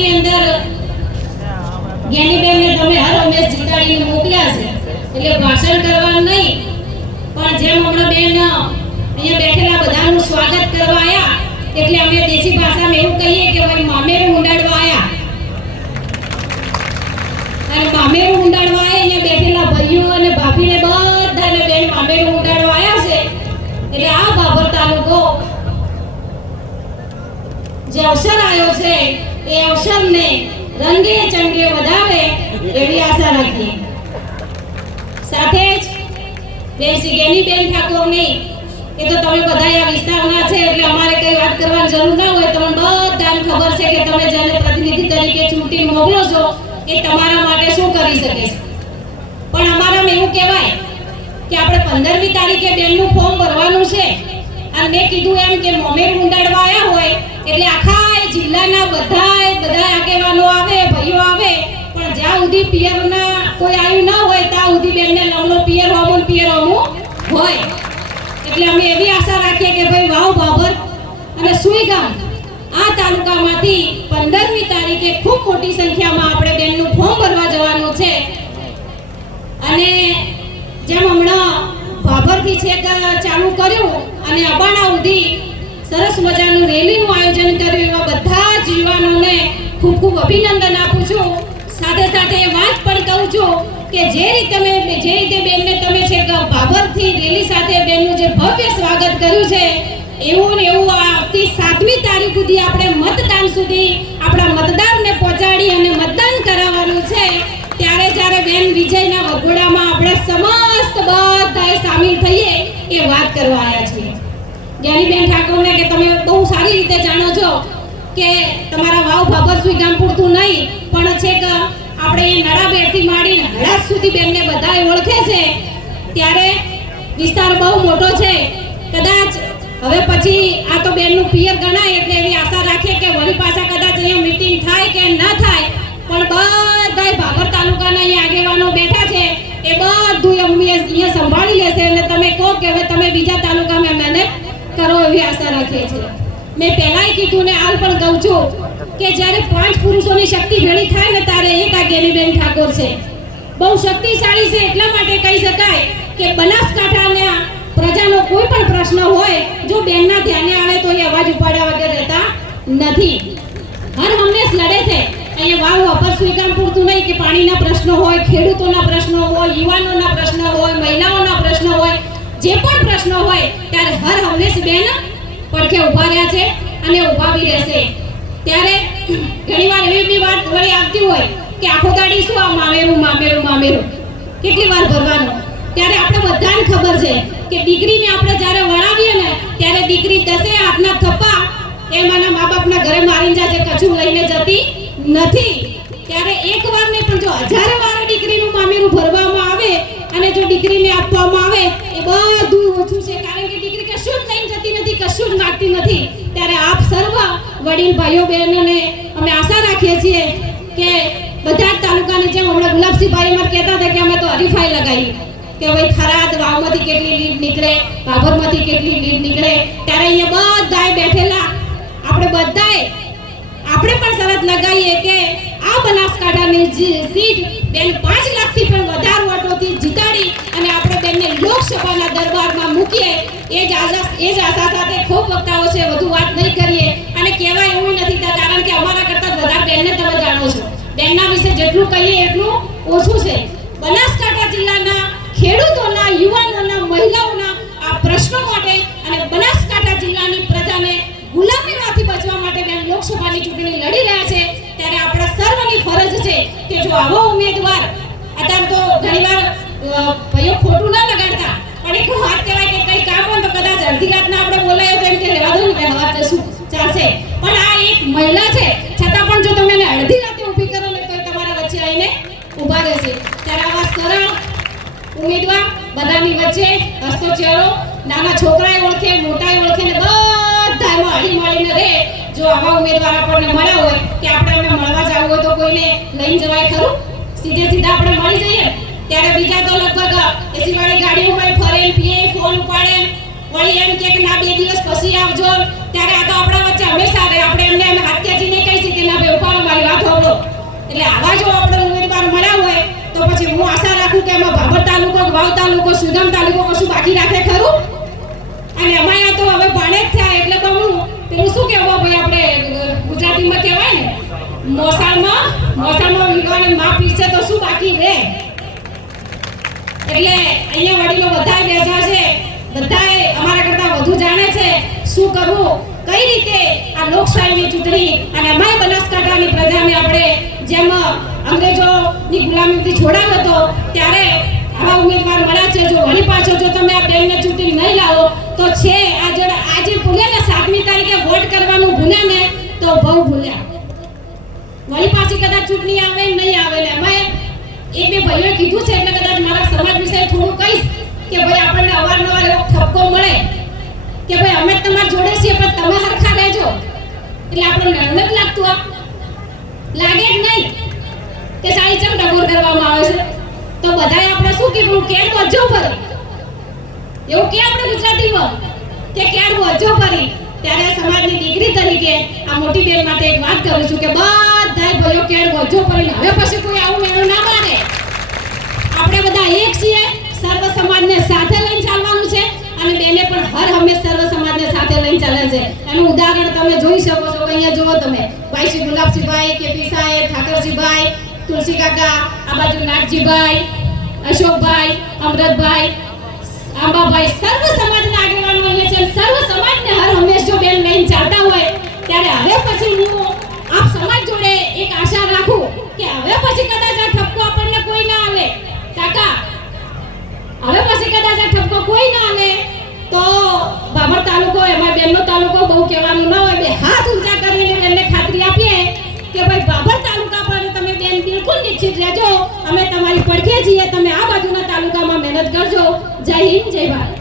વિસ્તારની અંદર જ્ઞાનીબેનને તમે હર હંમેશ જીતાડીને મોકલ્યા છે. એટલે ભાષણ કરવાનું નહીં, પણ જેમ હમણાં બેન અહીંયા બેઠેલા બધાનું સ્વાગત કરવા આવ્યા એટલે અમે દેશી ભાષામાં એવું કહીએ કે ભાઈ, મામેરું ઉંડાડવા આવ્યા અને મામેરું ઉંડાડવા આવ્યા અહીંયા બેઠેલા ભાઈઓ અને ભાભીને બધાને બેન, મામેરું ઉંડાડવા આવ્યા છે. એટલે આ બાબર તાલુકો જે અવસર આવ્યો છે એ અવસરને રંગે ચંગે વધારે એવી આશા રાખીએ. સાથે જ બેન શ્રી ગેનીબેન ઠાકોરની, એ તો તમે બધા આ વિસ્તારના છે, એટલે અમારે કઈ વાત કરવાની જરૂર ના હોય, તમને બધાને ખબર છે કે તમે જેને પ્રતિનિધિ તરીકે ચૂંટી મોકલો છો, એ તમારા માટે શું કરી શકે છે. પણ અમારામાં એવું કહેવાય કે આપણે પંદરમી તારીખે બેનનું ફોર્મ ભરવાનું છે, અને મેં કીધું એમ કે મોમેર ઉંડાડવા આવ્યા હોય એટલે આખા જિલ્લાના બધાય બધા આગેવાનો આવે, ભાઈઓ આવે, પણ જ્યાં સુધી પિયરના કોઈ આવ્યું ના હોય, ત્યાં સુધી બેનને લમણો પિયર હોમું પિયર હોમું હોય. એટલે અમે એવી આશા રાખીએ કે ભાઈ વાવ બાબર અને સુઈગામ આ તાલુકામાંથી પંદરમી તારીખે ખૂબ મોટી સંખ્યામાં આપણે બેનનું ફોર્મ ભરવા જવાનું છે. અને જેમ હમણાં ભાભરથી છેક ચાલુ કર્યું અને અબાણા સુધી સરસ મજાનું રેલીનું આયોજન કર્યું. એવા બધા જ યુવાનોને ખૂબ ખૂબ અભિનંદન આપું છું. સાથે સાથે એ વાત પણ કહું છું કે જે રીતે મેં જે રીતે બેનને તમે છે ભાભરથી રેલી સાથે બેનનું જે ભવ્ય સ્વાગત કર્યું છે, એવું ને એવું આવતી સાતમી તારીખ સુધી આપણે મતદાન સુધી આપણા મતદારને પહોંચાડી અને મતદાન કરાવવાનું છે. ત્યારે જ્યારે બેન વિજયના વગોડામાં આપણે સમસ્ત બધાએ સામેલ થઈએ એ વાત કરવા આવ્યા છીએ. જ્ઞાનીબેન ઠાકોરને કે તમે બહુ સારી રીતે જાણો છો કે તમારા વાવ ભાભરસુઈ ગામ પૂરતું નહીં, પણ છે કે આપણે એ નડાબેરથી માંડીને હળાદ સુધી બેનને બધાએ ઓળખે છે, ત્યારે વિસ્તાર બહુ મોટો છે. કદાચ હવે પછી આ તો બેનનું પિયર ગણાય એટલે એવી આશા રાખીએ કે વળી પાછા કદાચ અહીંયા મીટિંગ થાય કે ન થાય, પણ બધાય ભાભર તાલુકાના અહીંયા આગેવાનો બેઠા છે, એ બધું અમે અહીંયા સંભાળી લેશે અને તમે કહો કે હવે તમે બીજા તાલુકામાં મહેનત કરો એવી આશા રાખીએ છીએ. મેં પહેલાંય કીધું ને હાલ પણ કહું છું કે જ્યારે પાંચ પુરુષોની શક્તિ ભેળી થાય ને ત્યારે એક આ ગેરીબેન ઠાકોર છે. બહુ શક્તિશાળી છે એટલા માટે કહી શકાય કે બનાસકાંઠાના પ્રજાનો કોઈ પણ પ્રશ્ન હોય, જો બેનના ધ્યાને આવે તો એ અવાજ ઉપાડ્યા વગર રહેતા નથી. હર હંમેશ લડે છે. અહીંયા વાવ અપર સ્વીકાર પૂરતું નહીં કે પાણીના પ્રશ્નો હોય, ખેડૂતોના પ્રશ્નો હોય, યુવાનોના પ્રશ્નો હોય, મહિલાઓના પ્રશ્નો હોય જે પણ પ્રશ્નો હોય, ત્યારે હર હંમેશ બેન પડખે ઊભા રહ્યા છે અને ઊભા બી રહેશે. ત્યારે ઘણીવાર એવી બી વાત વળી આવતી હોય કે આખો દાડી શું આ મામેરું મામેરું મામેરું? કેટલી વાર ભરવાનું? ત્યારે આપણે બધાને ખબર છે કે દીકરીને આપણે જ્યારે વળાવીએ ને, ત્યારે દીકરી દસે હાથના થપ્પા એ મારા મા બાપના ઘરે મારીને જાય છે કશું લઈને જતી નથી. ત્યારે એક વાર નહીં પણ જો હજાર વાર દીકરીનું મામેરું ભરવામાં આવે અને જો દીકરીને આપવામાં આવે એ બધું ઓછું છે કારણ કે દીકરી કશું જ લઈને જતી માગતી નથી. ત્યારે આપ સર્વ વડીલ ભાઈઓ, બહેનોને અમે આશા રાખીએ છીએ કે બધા જ તાલુકાની જેમ હમણાં ગુલાબસિંહભાઈ અમારે કહેતા હતા કે અમે તો હરીફાઈ લગાવી. કે ભાઈ થરાદ વાવમાંથી કેટલી લીડ નીકળે, ભાભરમાંથી કેટલી લીડ નીકળે. ત્યારે અહીંયા બધાએ બેઠેલા. આપણે બધાએ આપણે પણ શરત લગાવીએ કે આ બનાસકાંઠાની સીટ બેન પાંચ લાખથી પણ વધારે વોટોથી જીતાડી અને આપણે બેનને લોકસભાના દરબારમાં મૂકીએ. એ જ આશા, એ જ આશા સાથે ખૂબ વક્તાઓ છે, વધુ વાત નહીં કરીએ. અને કહેવાય એવું નથી કારણ કે અમારા કરતાં વધારે બેનને તમે જાણો છો. બેનના વિશે જેટલું કહીએ એટલું ઓછું છે. બનાસકાંઠા જિલ્લાના ખેડૂતોના, યુવાનોના, મહિલાઓના આ પ્રશ્નો માટે અને બનાસકાંઠા જિલ્લાની પ્રજાને ગુલામીમાંથી બચવા માટે બેન લોકસભાની ચૂંટણી લડી રહ્યા છે, ત્યારે આપણા સર્વની ફરજ છે કે જો આવો ઉમેદવાર, અત્યારે તો ઘણીવાર ભાઈઓ ખોટું ના લગાડતા, પણ એક વાત કહેવાય કે કઈ કામ હોય તો કદાચ અડધી રાતના આપણે બોલાયો તો એમ કે રહેવા દો ને કે હવા જશું, ચાલશે. પણ આ એક મહિલા છે, છતાં પણ જો તમે એને અડધી રાતે ઊભી કરો ને તો તમારા વચ્ચે આવીને ઊભા રહેશે. ત્યારે આવા સરળ ઉમેદવાર બધાની વચ્ચે હસતો ચહેરો, નાના છોકરાએ ઓળખે, મોટાએ ઓળખે ને બધા એમાં હળી મળીને રહે. જો આવા ઉમેદવાર આપણને મળ્યા હોય કે આપણે એમને મળવા જવું હોય તો કોઈને લઈને જવાય ખરું? સીધે સીધા આપણે મળી જઈએ ત્યારે બીજા તો લગભગ એસી વાળી ગાડીઓમાં ફરે ને પીએ, ફોન ઉપાડે વળી એમ કે ના, બે દિવસ પછી આવજો. ત્યારે આ તો આપણા વચ્ચે હંમેશા રહે. આપણે એમને એમ હાથ્યાજીને કહીશી કે ના ભાઈ, ઉપાડો મારી વાત સાંભળો એટલે આવા જો આપણે ઉમેદવાર મળ્યા હોય, તો પછી હું આશા રાખું કે એમાં ભાભર તાલુકો વાવ તાલુકો સુદામ તાલુકો કશું બાકી રાખે ખરું? અને અમાયા તો હવે ભણે જ થાય, એટલે તો હું પેલું શું કહેવો ભાઈ આપણે ગુજરાતીમાં કહેવાય ને? મોસાળમાં મોસાળમાં વિવાને માં પીરસે તો શું બાકી રહે? એટલે અહીંયા વડીલો બધા બેસા છે. શું કરવું? કઈ રીતે આ લોકશાહીની ચૂંટણી અને અમાય બનાસકાંઠાની પ્રજાને આપણે જેમ અંગ્રેજોની ગુલામીથી છોડાવ્યો હતો, ત્યારે આવા ઉમેદવાર મળ્યા છે. જો વળી પાછો જો તમે આ બેનને ચૂંટણી નહીં લાવો, તો છે આ જોડે આજે ભૂલ્યા ને સાતમી તારીખે વોટ કરવાનું ભૂલ્યા ને તો બહુ ભૂલ્યા. વળી પાછી કદાચ ચૂંટણી આવે નહીં આવે ને અમે એ બે ભાઈઓએ કીધું છે, એટલે કદાચ મારા સમાજ વિશે થોડું કહીશ કે ભાઈ આપણને અવારનવાર એવો ઠપકો મળે કે ભાઈ, અમે તમારા જોડે છીએ, પણ તમે હરખા રહેજો. એટલે આપણને નરમ જ લાગતું આ. લાગે જ નહીં કે સાડી ચમ ડબોર કરવામાં આવે છે. તો બધાએ આપણે શું કીધું? કેર વજો ભરી? એવું કે આપણે ગુજરાતીમાં? કે કેર વજો ભરી? ત્યારે સમાજની દીકરી તરીકે આ મોટી બેન માટે એક વાત કરું છું કે બધાય ભયો કેર વજો ભરીને? હવે પછી કોઈ આવું સર્વ સમાજને સાથે લઈને ચાલે છે. એનું ઉદાહરણ તમે જોઈ શકો છો અહીંયા જુઓ તમે. ભાઈ શ્રી ગુલાબસિંહભાઈ કેપી સાહેબ ઠાકરસિંહભાઈ તુલસી કાકા, આ બાજુ નાગજીભાઈ, અશોકભાઈ અમૃતભાઈ આંબાભાઈ, સર્વ સમાજના આગેવાનો અહીંયા છે. સર્વ સમાજને હર હંમેશ જો બેન લઈને ચાલતા હોય, ત્યારે હવે પછી હું આપ સમાજ જોડે એક આશા રાખું કે હવે પછી કદાચ આ ઠપકો આપણને કોઈ ના આવે કાકા, હવે પછી કદાચ આ ઠપકો કોઈ ના આવે તો બાબર તાલુકો, એમાં બેનનો તાલુકો બહુ કહેવાનું ના હોય. બે હાથ ઊંચા કરીને બેનને ખાતરી આપીએ કે ભાઈ બાબર તાલુકા પર તમે બેન બિલકુલ નિશ્ચિત રહેજો. અમે તમારી પડખે છીએ, તમે આ બાજુના તાલુકામાં મહેનત કરજો. જય હિન્દ, જય ભારત.